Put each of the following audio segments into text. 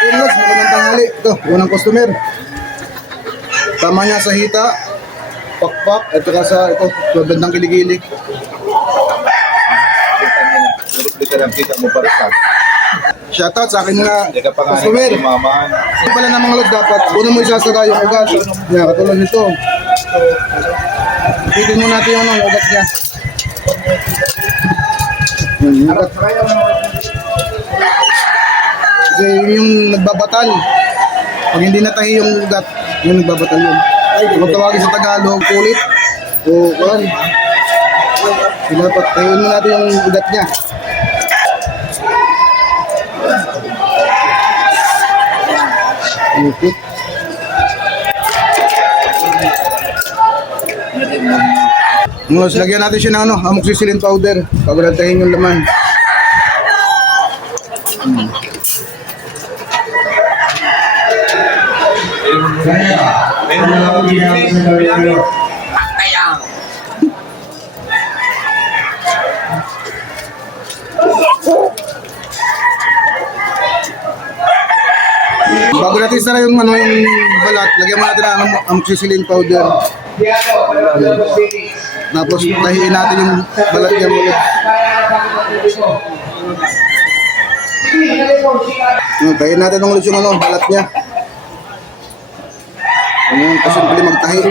Yun Lods, magandang tanghali. Ito, unang customer. Tama niya sa hita, pakpak, at saka sa ito, bandang kiligili. Kita mo para sa Shoutout sa akin mga Teka pa nga customer. ni mama. Ito pala ng mga Lods, dapat una mo isasara yung ugat. Yan, katulad nito. Pitin mo natin yung ugat niya. Yung ugat. Kasi yung nagbabatal. Pag hindi natahi yung ugat, yung nagbabatal yun. Kung tawagin sa Tagalog, kulit. O, kuhan. Dapat tahiin mo natin yung ugat niya. Ukit. Ngos, lagyan natin siya ng amoxicillin powder bago natin yung laman. Bago natin sara yung yung balat, lagyan mo natin ng amoxicillin powder. Tapos tahiin natin yung balat niya ulit. Tahiin natin ulit yung balat niya. Kasi pwede magtahi.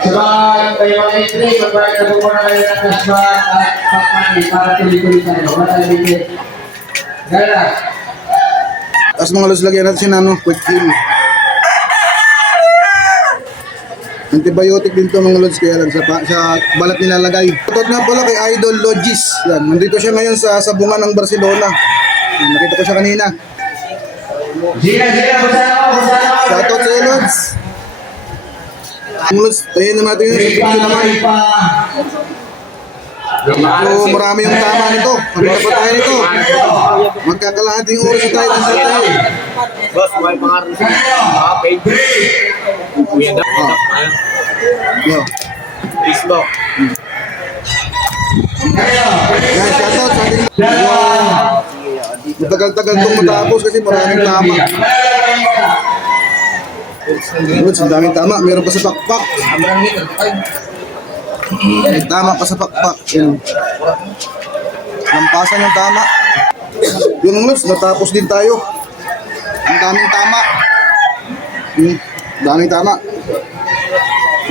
Sebab kayo mga entry, magbayad na po muna kayo ng cashback at pagpani para tuloy-tuloy tayo. Wala limit. Gala. Tapos mga Lods, lagyan natin siya ng quick kill. Antibiotic din to mga Lods, kaya lang sa balat nilalagay. Tutot nga pala kay Idol Logis. Yan, nandito siya ngayon sa sabungan ng Barcelona. Yan, nakita ko siya kanina. Sila, busano. Shoutout sa Lods. Mga Lods, tayin na natin yung picture naman. So, marami yung tama nito. Magkapa tayo nito. Magkakalahati yung oras na tayo sa tayo. Boss, may mga page. Kuya daw. Yo. Facebook. Yan, shoutout sa ating matagal-tagal itong matapos kasi maraming tama. Lods, ang daming tama. Meron pa sa pakpak. May tama pa sa pakpak. Yan. Lampasan yung tama. Yung Lods, natapos din tayo. Ang daming tama. Daming tama.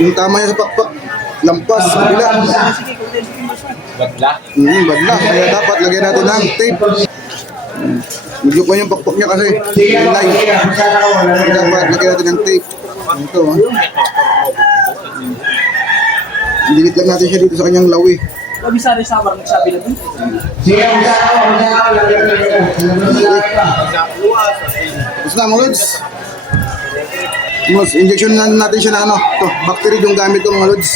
Yung tama niya sa pakpak. Lampas, kabila. Bagla. Bagla. Kaya dapat lagyan natin ng tape. Medyo pa yung pakpak niya kasi. Live. Dapat lagyan natin ng tape. Ito ha. Dilit lang natin siya dito sa kanyang lawi. Bisa rin sa marang sabi na dun. Tapos na mga Lods. Mas injection na natin siya na ito, bacteria yung gamit ko mga Lods.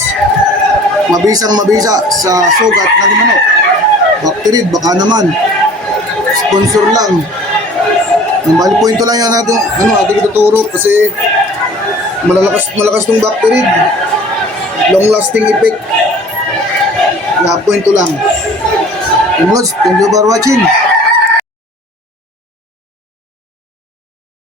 Mabisang mabisa sa sugat ng manok. Bacteria, baka naman. Sponsor lang. Ang bali point lang yan natin, ating ituturo kasi malakas tong bacteria. Long lasting effect. Point lang. Thank you for watching.